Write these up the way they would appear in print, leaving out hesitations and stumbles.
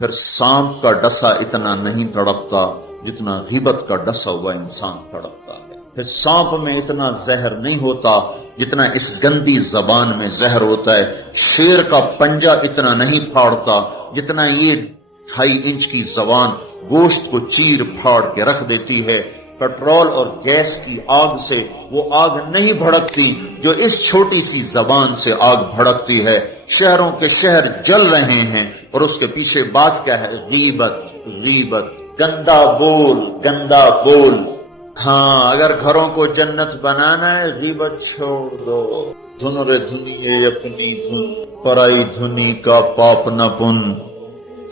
پھر سانپ کا ڈسا اتنا نہیں تڑپتا جتنا غیبت کا ڈسا ہوا انسان تڑپتا ہے. پھر سانپ میں اتنا زہر نہیں ہوتا جتنا اس گندی زبان میں زہر ہوتا ہے. شیر کا پنجہ اتنا نہیں پھاڑتا جتنا یہ 2.5 انچ کی زبان گوشت کو چیر پھاڑ کے رکھ دیتی ہے. پیٹرول اور گیس کی آگ سے وہ آگ نہیں بھڑکتی جو اس چھوٹی سی زبان سے آگ بھڑکتی ہے. شہروں کے شہر جل رہے ہیں اور اس کے پیچھے بات کیا ہے؟ غیبت. غیبت، گندا بول، گندا بول. ہاں، اگر گھروں کو جنت بنانا ہے غیبت چھوڑ دو. دھن رے دھنیے اپنی دھن، پرائی دھنی کا پاپ نہ پن.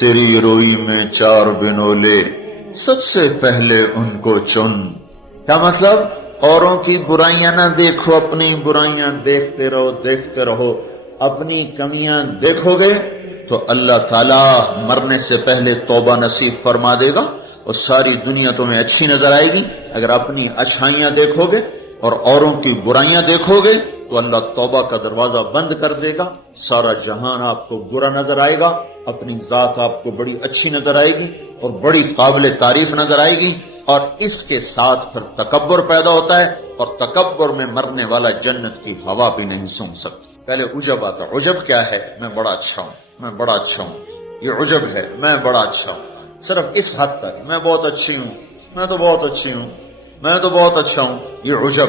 تیری روئی میں 4 بنولے، سب سے پہلے ان کو چن. کیا مطلب؟ اوروں کی برائیاں نہ دیکھو، اپنی برائیاں دیکھتے رہو، دیکھتے رہو. اپنی کمیاں دیکھو گے تو اللہ تعالیٰ مرنے سے پہلے توبہ نصیب فرما دے گا اور ساری دنیا تمہیں اچھی نظر آئے گی. اگر اپنی اچھائیاں دیکھو گے اور اوروں کی برائیاں دیکھو گے تو اللہ توبہ کا دروازہ بند کر دے گا. سارا جہان آپ کو برا نظر آئے گا، اپنی ذات آپ کو بڑی اچھی نظر آئے گی اور بڑی قابل تعریف نظر آئے گی. اور اس کے ساتھ پھر تکبر پیدا ہوتا ہے اور تکبر میں مرنے والا جنت کی ہوا بھی نہیں سونگھ سکتا. پہلے عجب آتا. عجب کیا ہے؟ میں بڑا اچھا ہوں، میں بڑا اچھا ہوں. یہ عجب ہے، میں بڑا اچھا ہوں. صرف اس حد تک میں بہت اچھی ہوں، میں تو بہت اچھی ہوں، میں تو بہت اچھا ہوں. یہ عجب.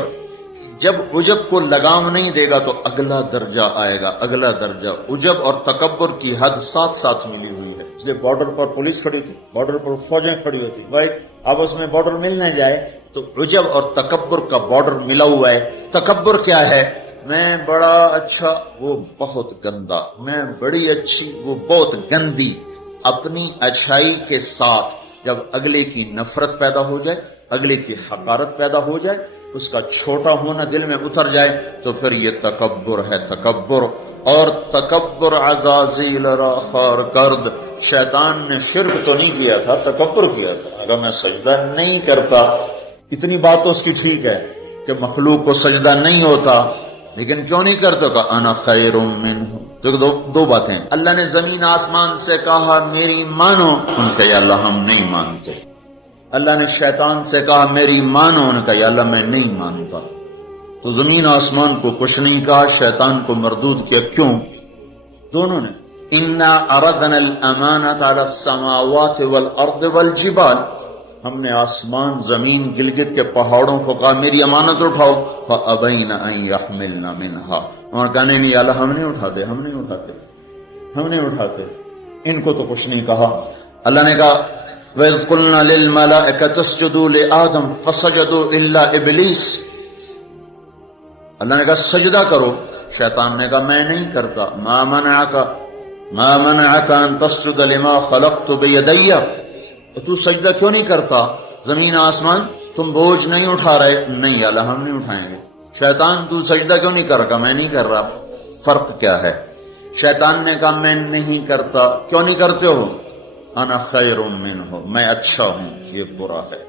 جب عجب کو لگام نہیں دے گا تو اگلا درجہ آئے گا، اگلا درجہ. عجب اور تکبر کی حد ساتھ ساتھ ملی ہوئی ہے. اس لیے بارڈر پر پولیس کھڑی تھی، بارڈر پر فوجیں کھڑی ہوتی. بھائی آپس میں بارڈر مل نہ جائے تو عجب اور تکبر کا بارڈر ملا ہوا ہے. تکبر کیا ہے؟ میں بڑا اچھا، وہ بہت گندا. میں بڑی اچھی، وہ بہت گندی. اپنی اچھائی کے ساتھ جب اگلے کی نفرت پیدا ہو جائے، اگلے کی حقارت پیدا ہو جائے، اس کا چھوٹا ہونا دل میں اتر جائے تو پھر یہ تکبر ہے. تکبر. اور تکبر عزازیل را خار کرد. شیطان نے شرک تو نہیں کیا تھا، تکبر کیا تھا. اگر میں سجدہ نہیں کرتا، اتنی بات تو اس کی ٹھیک ہے کہ مخلوق کو سجدہ نہیں ہوتا، لیکن کیوں نہیں کرتا؟ کہ انا خیر منہ. تو دو باتیں. اللہ نے زمین آسمان سے کہا میری مانو، ان کا یا اللہ ہم نہیں مانتے. اللہ نے شیطان سے کہا میری مانو، ان کا یا اللہ میں نہیں مانتا. تو زمین آسمان کو کچھ نہیں کہا، شیطان کو مردود کیا. کیوں؟ دونوں نے. انا اردنا الامانۃ علی السماوات والارض والجبال. ہم نے آسمان، زمین، گلگت کے پہاڑوں کو کہا میری امانت اٹھاؤ. فابین ان یحملن منها. اور کہنے نہیں اللہ ہم نہیں اٹھاتے، ہم نہیں اٹھاتے، ہم نہیں اٹھاتے. ان کو تو کچھ نہیں کہا. اللہ نے کہا وَإِذْ قُلْنَا لِلْمَلَائِكَةِ اسْجُدُوا لِآدَمَ فَسَجَدُوا إِلَّا إِبْلِيسَ. اللہ نے کہا سجدہ کرو. شیطان نے کہا میں نہیں کرتا. مَا مَنَعَكَ أَن تَسْجُدَ لِمَا خَلَقْتُ بِيَدَيَّ. تو سجدہ کیوں نہیں کرتا؟ زمین آسمان تم بوجھ نہیں اٹھا رہے. نہیں اللہ ہم نہیں اٹھائیں گے. شیطان تو سجدہ کیوں نہیں کر رہا؟ میں نہیں کر رہا. فرق کیا ہے؟ شیطان نے کہا میں نہیں کرتا. کیوں نہیں کرتے ہو؟ انا خیر منہ، میں اچھا ہوں، یہ برا ہے.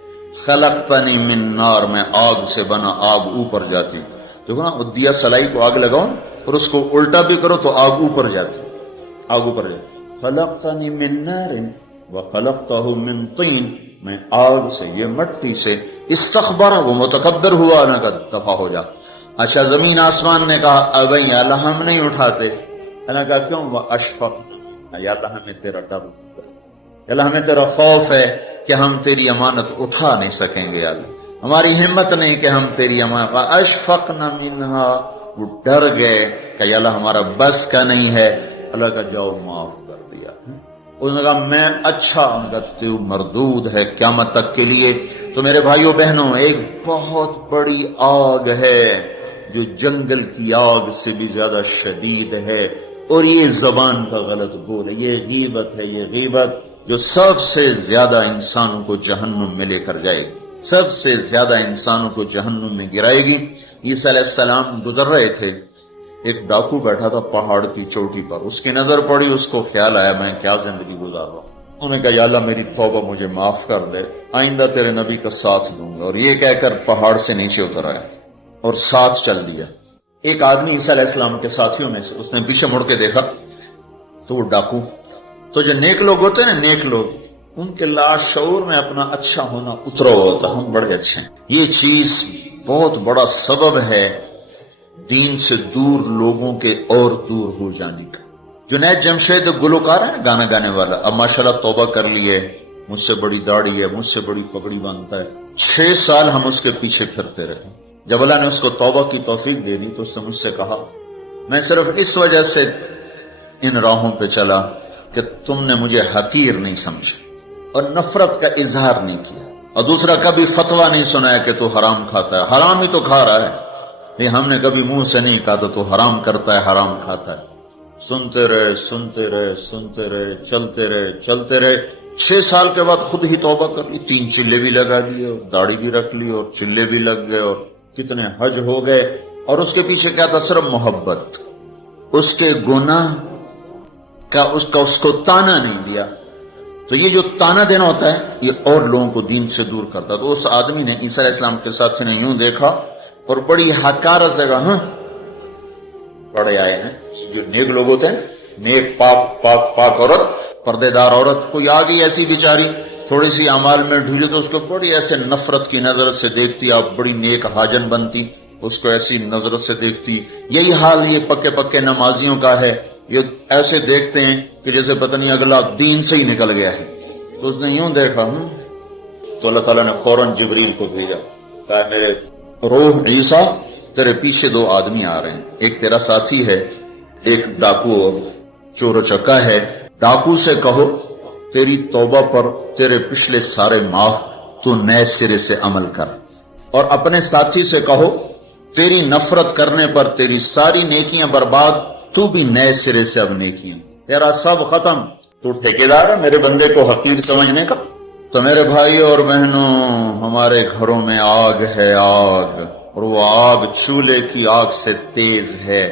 خلقتنی من نار، میں آگ سے بنا، آگ اوپر جاتی. دیکھو نا، دیا سلائی کو آگ لگاؤ اور اس کو الٹا بھی کرو تو آگ اوپر جاتی، آگ اوپر جاتی. خلقتنی من نار وخلقتہ من طین. میں آگ سے، یہ مٹی سے. استخبر، وہ متکبر ہوا، نہ کہ دفع ہو جا. اچھا زمین آسمان نے کہا ابھی اللہ ہم نہیں اٹھاتے. اللہ کہا کیوں؟ اشفق، یا اللہ ہمیں تیرا ڈر، اللہ ہمیں تیرا خوف ہے کہ ہم تیری امانت اٹھا نہیں سکیں گے. اللہ ہماری ہمت نہیں کہ ہم تیری امانت. اشفقنا منہا، وہ ڈر گئے کہ اللہ ہمارا بس کا نہیں ہے. اللہ کا جاؤ معاف کر دیا. انہوں نے کہا میں اچھا، ان کا تو مردود ہے قیامت تک کے لیے. تو میرے بھائیوں بہنوں، ایک بہت بڑی آگ ہے جو جنگل کی آگ سے بھی زیادہ شدید ہے، اور یہ زبان کا غلط بول ہے. یہ غیبت ہے. یہ غیبت جو سب سے زیادہ انسانوں کو جہنم میں لے کر جائے گی، سب سے زیادہ انسانوں کو جہنم میں گرائے گی. عیسیٰ علیہ السلام گزر رہے تھے، ایک ڈاکو بیٹھا تھا پہاڑ کی چوٹی پر. اس کی نظر پڑی، اس کو خیال آیا میں کیا زندگی گزار رہا ہوں. انہوں نے کہا یا اللہ میری توبہ مجھے معاف کر دے، آئندہ تیرے نبی کا ساتھ دوں گا. اور یہ کہہ کر پہاڑ سے نیچے اتر آیا اور ساتھ چل دیا. ایک آدمی عیسیٰ علیہ السلام کے ساتھیوں میں سے، اس نے پیچھے مڑ کے دیکھا تو وہ ڈاکو تو جو نیک لوگ ہوتے ہیں نا، نیک لوگ، ان کے لاشعور میں اپنا اچھا ہونا اترا ہوتا، ہم بڑے اچھے ہیں. یہ چیز بہت بڑا سبب ہے دین سے دور لوگوں کے اور دور ہو جانے کا. جنید جمشید گلوکار ہے نا، گانا گانے والا، اب ماشاءاللہ توبہ کر لیے، مجھ سے بڑی داڑھی ہے، مجھ سے بڑی پگڑی باندھتا ہے. 6 سال ہم اس کے پیچھے پھرتے رہے. جب اللہ نے اس کو توبہ کی توفیق دے دی تو اس نے مجھ سے کہا، میں صرف اس وجہ سے ان راہوں پہ چلا کہ تم نے مجھے حقیر نہیں سمجھا اور نفرت کا اظہار نہیں کیا، اور دوسرا کبھی فتویٰ نہیں سنایا کہ تو حرام کھاتا ہے. حرام ہی تو کھا رہا ہے، یہ ہم نے کبھی منہ سے نہیں کہا تو حرام کرتا ہے، حرام کھاتا ہے. سنتے رہے سنتے رہے سنتے رہے، چلتے رہے چلتے رہے. 6 سال کے بعد خود ہی توبہ کر لی، 3 چلے بھی لگا دیے اور داڑھی بھی رکھ لی اور چلے بھی لگ گئے اور کتنے حج ہو گئے. اور اس کے پیچھے کیا تھا؟ صرف محبت. اس کے گناہ کا اس کو تانا نہیں دیا. تو یہ جو تانا دینا ہوتا ہے یہ اور لوگوں کو دین سے دور کرتا. تو اس آدمی نے عیسیٰ علیہ السلام کے ساتھی نے یوں دیکھا اور بڑی حقارت سے کہا، ہاں بڑے آئے ہیں جو نیک لوگ ہوتے ہیں، نیک پاک پاک پاک عورت، پردے دار عورت، کوئی آ گئی ایسی بیچاری تھوڑی سی اعمال میں ڈھیلی تو اس کو بڑی ایسے نفرت کی نظر سے دیکھتی، آپ بڑی نیک حاجن بنتی، اس کو ایسی نظر سے دیکھتی. یہی حال یہ پکے پکے نمازیوں کا ہے، یہ ایسے دیکھتے ہیں کہ جیسے پتہ نہیں اگلا دین سے ہی نکل گیا ہے. تو اس نے یوں دیکھا، تو اللہ تعالیٰ نے فوراً جبریل کو بھیجا، کہا میرے روح عیسیٰ تیرے پیچھے 2 آدمی آ رہے ہیں، ایک تیرا ساتھی ہے، ایک ڈاکو اور چور چکا ہے. ڈاکو سے کہو تیری توبہ پر تیرے پچھلے سارے معاف، تو نئے سرے سے عمل کر. اور اپنے ساتھی سے کہو تیری نفرت کرنے پر تیری ساری نیکیاں برباد، تو بھی نئے سرے سے اب نیکیاں، تیرا سب ختم. تو ٹھیکیدار ہے میرے بندے کو حقیر سمجھنے کا. تو میرے بھائی اور بہنوں، ہمارے گھروں میں آگ ہے، آگ، اور وہ آگ چولہے کی آگ سے تیز ہے،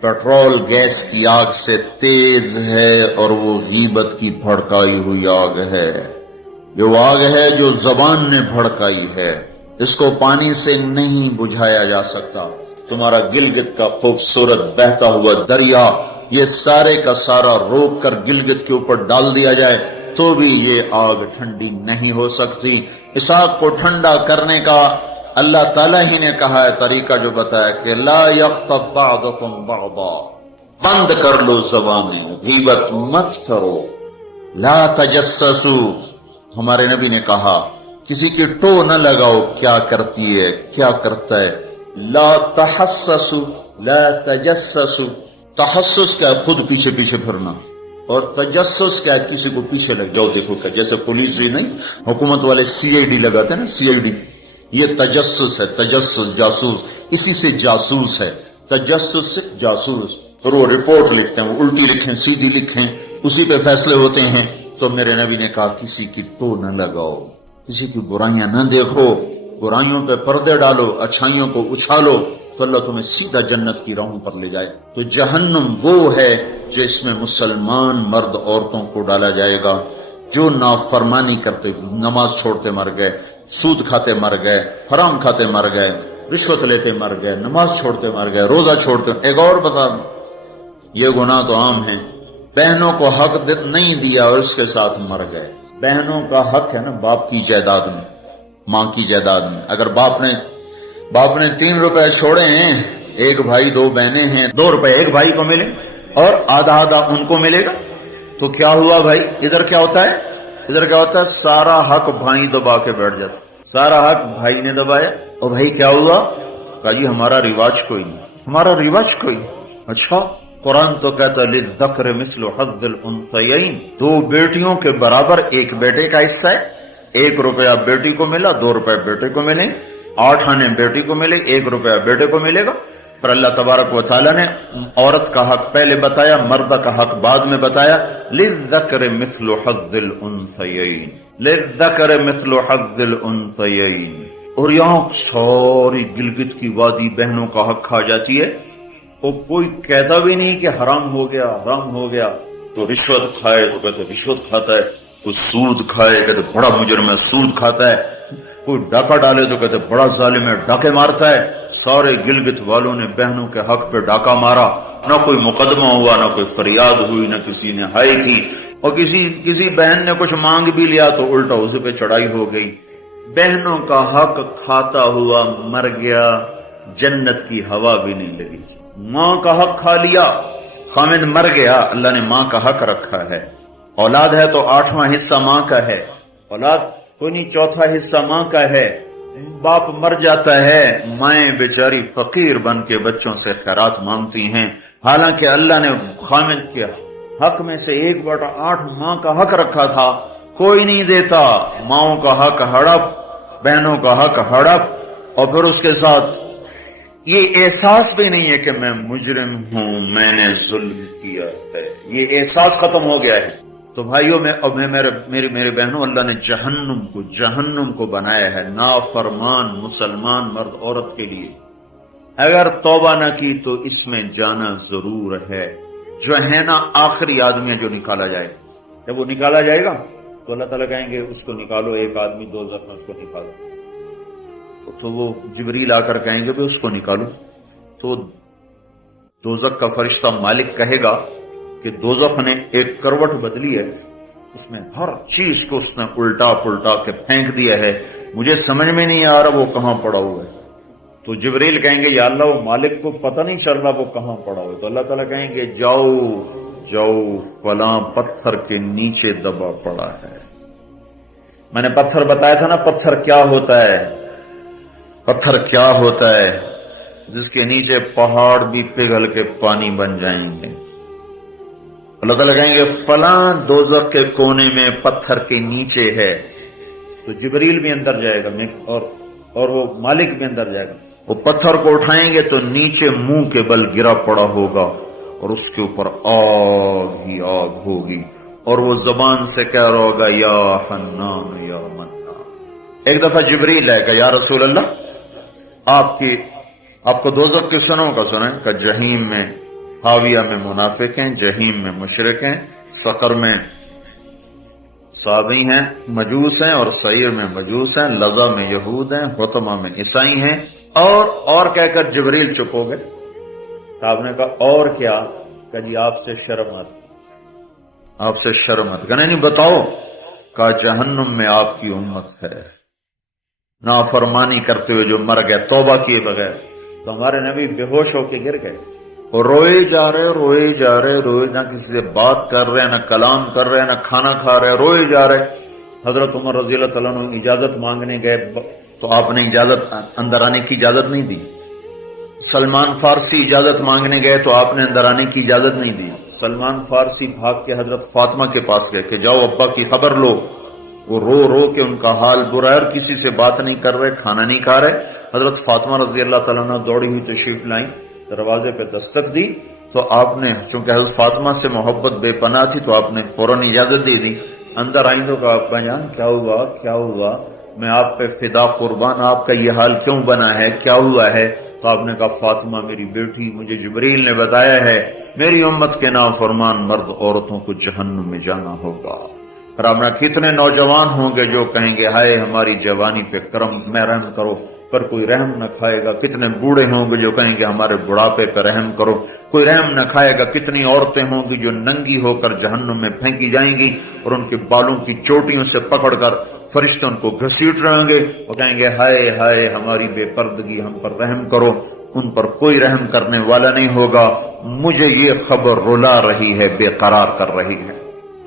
پیٹرول گیس کی آگ سے تیز ہے، اور وہ غیبت کی بھڑکائی ہوئی آگ ہے. یہ وہ آگ ہے جو زبان نے بھڑکائی ہے، اس کو پانی سے نہیں بجھایا جا سکتا. تمہارا گلگت کا خوبصورت بہتا ہوا دریا، یہ سارے کا سارا روک کر گلگت کے اوپر ڈال دیا جائے تو بھی یہ آگ ٹھنڈی نہیں ہو سکتی. اس آگ کو ٹھنڈا کرنے کا اللہ تعالیٰ ہی نے کہا ہے طریقہ، جو بتایا کہ لا یغتب بعضکم بعضا، بند کر لو زبانیں، غیبت مت کرو. لا تجسسوا، ہمارے نبی نے کہا کسی کی ٹو نہ لگاؤ، کیا کرتی ہے کیا کرتا ہے. لا تحسسوا، لا تجسسوا. تحسس کیا ہے؟ خود پیچھے پیچھے پھرنا. اور تجسس کیا ہے؟ کسی کو پیچھے لگ جاؤ. دیکھو کہ جیسے پولیس ہی نہیں، حکومت والے CID لگاتے ہیں نا، CID، یہ تجسس ہے. تجسس جاسوس، اسی سے جاسوس ہے، تجسس سے جاسوس. اور وہ رپورٹ لکھتے ہیں، وہ الٹی لکھیں سیدھی لکھیں، اسی پہ فیصلے ہوتے ہیں. تو میرے نبی نے کہا کسی کی ٹو نہ لگاؤ، کسی کی برائیاں نہ دیکھو، برائیوں پہ پردے ڈالو، اچھائیوں کو اچھالو، تو اللہ تمہیں سیدھا جنت کی راہوں پر لے جائے. تو جہنم وہ ہے جو اس میں مسلمان مرد عورتوں کو ڈالا جائے گا جو نافرمانی کرتے، نماز چھوڑتے مر گئے، سود کھاتے مر گئے، حرام کھاتے مر گئے، رشوت لیتے مر گئے، نماز چھوڑتے مر گئے، روزہ چھوڑتے. ایک اور بتا دوں، یہ گناہ تو عام ہیں. بہنوں کو حق نہیں دیا اور اس کے ساتھ مر گئے. بہنوں کا حق ہے نا باپ کی جائیداد میں، ماں کی جائیداد میں. اگر باپ نے 3 روپے چھوڑے ہیں، ایک بھائی 2 بہنیں ہیں، 2 روپے ایک بھائی کو ملے اور آدھا آدھا ان کو ملے گا، تو کیا ہوا بھائی؟ ادھر کیا ہوتا ہے؟ ادھر کیا ہوتا ہے؟ سارا حق بھائی دبا کے بیٹھ جاتا، سارا حق بھائی نے دبایا. اور بھائی کیا ہوا؟ کہا جی ہمارا رواج کوئی نہیں، ہمارا رواج کوئی نہیں. اچھا، قرآن تو کہتا ہے للذکر مثل حظ الانثیین، 2 بیٹیوں کے برابر ایک بیٹے کا حصہ ہے. 1 روپیہ بیٹی کو ملا، 2 روپے بیٹے کو ملے، 8 آنے بیٹی کو ملے، 1 روپیہ بیٹے کو ملے گا. پر اللہ تبارک و تعالیٰ نے عورت کا حق پہلے بتایا، مرد کا حق بعد میں بتایا. للذکر مثل حظ الانثیین، للذکر مثل حظ الانثیین. اور یہاں ساری گلگت کی وادی بہنوں کا حق کھا جاتی ہے، اور کوئی کہتا بھی نہیں کہ حرام ہو گیا، حرام ہو گیا. تو رشوت کھائے تو کہتے رشوت کھاتا ہے، کوئی سود کھائے کہتے بڑا مجرم ہے سود کھاتا ہے، کوئی ڈاکہ ڈالے تو کہتے بڑا ظالم ہے ڈاکے مارتا ہے. سارے گلگت والوں نے بہنوں کے حق پہ ڈاکہ مارا، نہ کوئی مقدمہ ہوا، نہ کوئی فریاد ہوئی، نہ کسی نے ہائے کی. اور کسی بہن نے کچھ مانگ بھی لیا تو الٹا اس پہ چڑھائی ہو گئی. بہنوں کا حق کھاتا ہوا مر گیا، جنت کی ہوا بھی نہیں لگی. ماں کا حق کھا لیا، خامد مر گیا، اللہ نے ماں کا حق رکھا ہے. اولاد ہے تو 8واں حصہ ماں کا ہے، اولاد کوئی نہیں 4تھا حصہ ماں کا ہے. باپ مر جاتا ہے، مائیں بیچاری فقیر بن کے بچوں سے خیرات مانگتی ہیں، حالانکہ اللہ نے خامد کے حق میں سے 1/8 ماں کا حق رکھا تھا، کوئی نہیں دیتا. ماؤں کا حق ہڑپ، بہنوں کا حق ہڑپ، اور پھر اس کے ساتھ یہ احساس بھی نہیں ہے کہ میں مجرم ہوں، میں نے ظلم کیا ہے، یہ احساس ختم ہو گیا ہے. تو بھائیوں میرے بہنوں، اللہ نے جہنم کو بنایا ہے نافرمان مسلمان مرد عورت کے لیے. اگر توبہ نہ کی تو اس میں جانا ضرور ہے. جو ہے نا آخری آدمی ہے جو نکالا جائے گا. جب وہ نکالا جائے گا تو اللہ تعالیٰ کہیں گے اس کو نکالو، ایک آدمی دوزخ میں اس کو نکالو. تو وہ جبریل آ کر کہیں گے بھی اس کو نکالو. تو دوزخ کا فرشتہ مالک کہے گا کہ دوزخ نے ایک کروٹ بدلی ہے، اس میں ہر چیز کو اس نے الٹا پلٹا کے پھینک دیا ہے، مجھے سمجھ میں نہیں آ رہا وہ کہاں پڑا ہوا ہے. تو جبریل کہیں گے یا اللہ وہ مالک کو پتہ نہیں چل رہا وہ کہاں پڑا ہوا ہے. تو اللہ تعالیٰ کہیں گے جاؤ فلاں پتھر کے نیچے دبا پڑا ہے. میں نے پتھر بتایا تھا نا، پتھر کیا ہوتا ہے، پتھر کیا ہوتا ہے جس کے نیچے پہاڑ بھی پگھل کے پانی بن جائیں گے. اللہ تعالیٰ کہیں گے فلاں دوزخ کے کونے میں پتھر کے نیچے ہے. تو جبریل بھی اندر جائے گا اور وہ مالک بھی اندر جائے گا. وہ پتھر کو اٹھائیں گے تو نیچے منہ کے بل گرا پڑا ہوگا اور اس کے اوپر آگ ہی آگ ہوگی، اور وہ زبان سے کہہ رہا ہوگا یا حنان یا منان. ایک دفعہ جبریل آئے گا یا رسول اللہ آپ کو دوزخ کے سنوں کا سنیں کہ جہیم میں حاویہ میں منافق ہیں، جہیم میں مشرک ہیں، سقر میں صابی ہیں مجوس ہیں، اور سعیر میں مجوس ہیں، لظہ میں یہود ہیں، حطمہ میں عیسائی ہیں. اور کہہ کر جبریل چپ ہو گئے. تو آپ نے کہا اور کیا؟ کہ جی آپ سے شرم آتی. کہنے نہیں بتاؤ. کہا جہنم میں آپ کی امت ہے، نافرمانی کرتے ہوئے جو مر گئے توبہ کیے بغیر. تو ہمارے نبی بے ہوش ہو کے گر گئے اور روئے جا رہے، نہ کسی سے بات کر رہے، نہ کلام کر رہے، نہ کھانا کھا رہے، روئے جا رہے. حضرت عمر رضی اللہ تعالیٰ عنہ اجازت مانگنے گئے تو آپ نے اندر آنے کی اجازت نہیں دی. سلمان فارسی اجازت مانگنے گئے تو آپ نے اندر آنے کی اجازت نہیں دی. سلمان فارسی بھاگ کے حضرت فاطمہ کے پاس گئے کہ جاؤ ابا کی خبر لو. وہ رو کے ان کا حال برا ہے اور کسی سے بات نہیں کر رہے، کھانا نہیں کھا رہے. حضرت فاطمہ رضی اللہ تعالیٰ عنہ دوڑی ہوئی تشریف لائیں، دروازے پہ دستک دی تو آپ نے، چونکہ حضرت فاطمہ سے محبت بے پناہ تھی تو آپ نے فوراً اجازت دے دی. اندر آئیں تو کہا ابا جان کیا ہوا، میں آپ پہ فدا قربان، آپ کا یہ حال کیوں بنا ہے، کیا ہوا ہے؟ تو آپ نے کہا فاطمہ میری بیٹی، مجھے جبریل نے بتایا ہے میری امت کے نافرمان مرد عورتوں کو جہنم میں جانا ہوگا. رابطہ کتنے نوجوان ہوں گے جو کہیں گے ہائے ہماری جوانی پہ کرم میں رحم کرو، پر کوئی رحم نہ کھائے گا. کتنے بوڑھے ہوں گے جو کہیں گے ہمارے بڑھاپے پہ رحم کرو، کوئی رحم نہ کھائے گا. کتنی عورتیں ہوں گی جو ننگی ہو کر جہنم میں پھینکی جائیں گی اور ان کے بالوں کی چوٹیوں سے پکڑ کر فرشتے ان کو گھسیٹ رہیں گے اور کہیں گے ہائے ہماری بے پردگی، ہم پر رحم کرو. ان پر کوئی رحم کرنے والا نہیں ہوگا. مجھے یہ خبر رلا رہی ہے، بے قرار کر رہی ہے.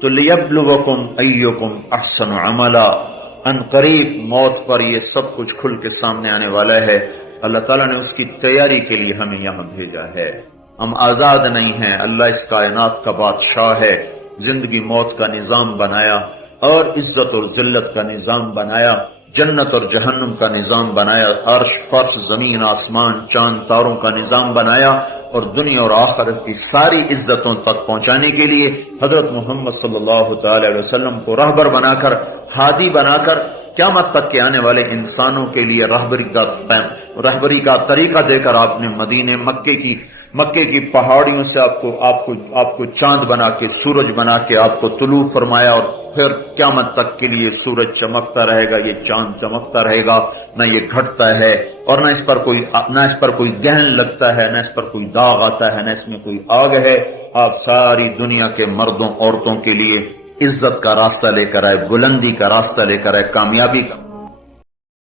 تو لیبلوکم ایکم احسن عملا، ان قریب موت پر یہ سب کچھ کھل کے سامنے آنے والا ہے. اللہ تعالیٰ نے اس کی تیاری کے لیے ہمیں یہاں بھیجا ہے. ہم آزاد نہیں ہیں. اللہ اس کائنات کا بادشاہ ہے. زندگی موت کا نظام بنایا اور عزت اور ذلت کا نظام بنایا، جنت اور جہنم کا نظام بنایا، عرش فرش زمین آسمان چاند تاروں کا نظام بنایا، اور دنیا اور آخرت کی ساری عزتوں تک پہنچانے کے لیے حضرت محمد صلی اللہ تعالی علیہ وسلم کو رہبر بنا کر، ہادی بنا کر، قیامت تک کے آنے والے انسانوں کے لیے رہبری کا طریقہ دے کر آپ نے مدینے مکے کی پہاڑیوں سے آپ کو چاند بنا کے، سورج بنا کے آپ کو طلوع فرمایا، اور پھر قیامت تک کے لیے سورج چمکتا رہے گا، یہ چاند چمکتا رہے گا، نہ یہ گھٹتا ہے اور نہ اس پر کوئی گہن لگتا ہے، نہ اس پر کوئی داغ آتا ہے، نہ اس میں کوئی آگ ہے. آپ ساری دنیا کے مردوں عورتوں کے لیے عزت کا راستہ لے کر آئے، بلندی کا راستہ لے کر آئے، کامیابی کا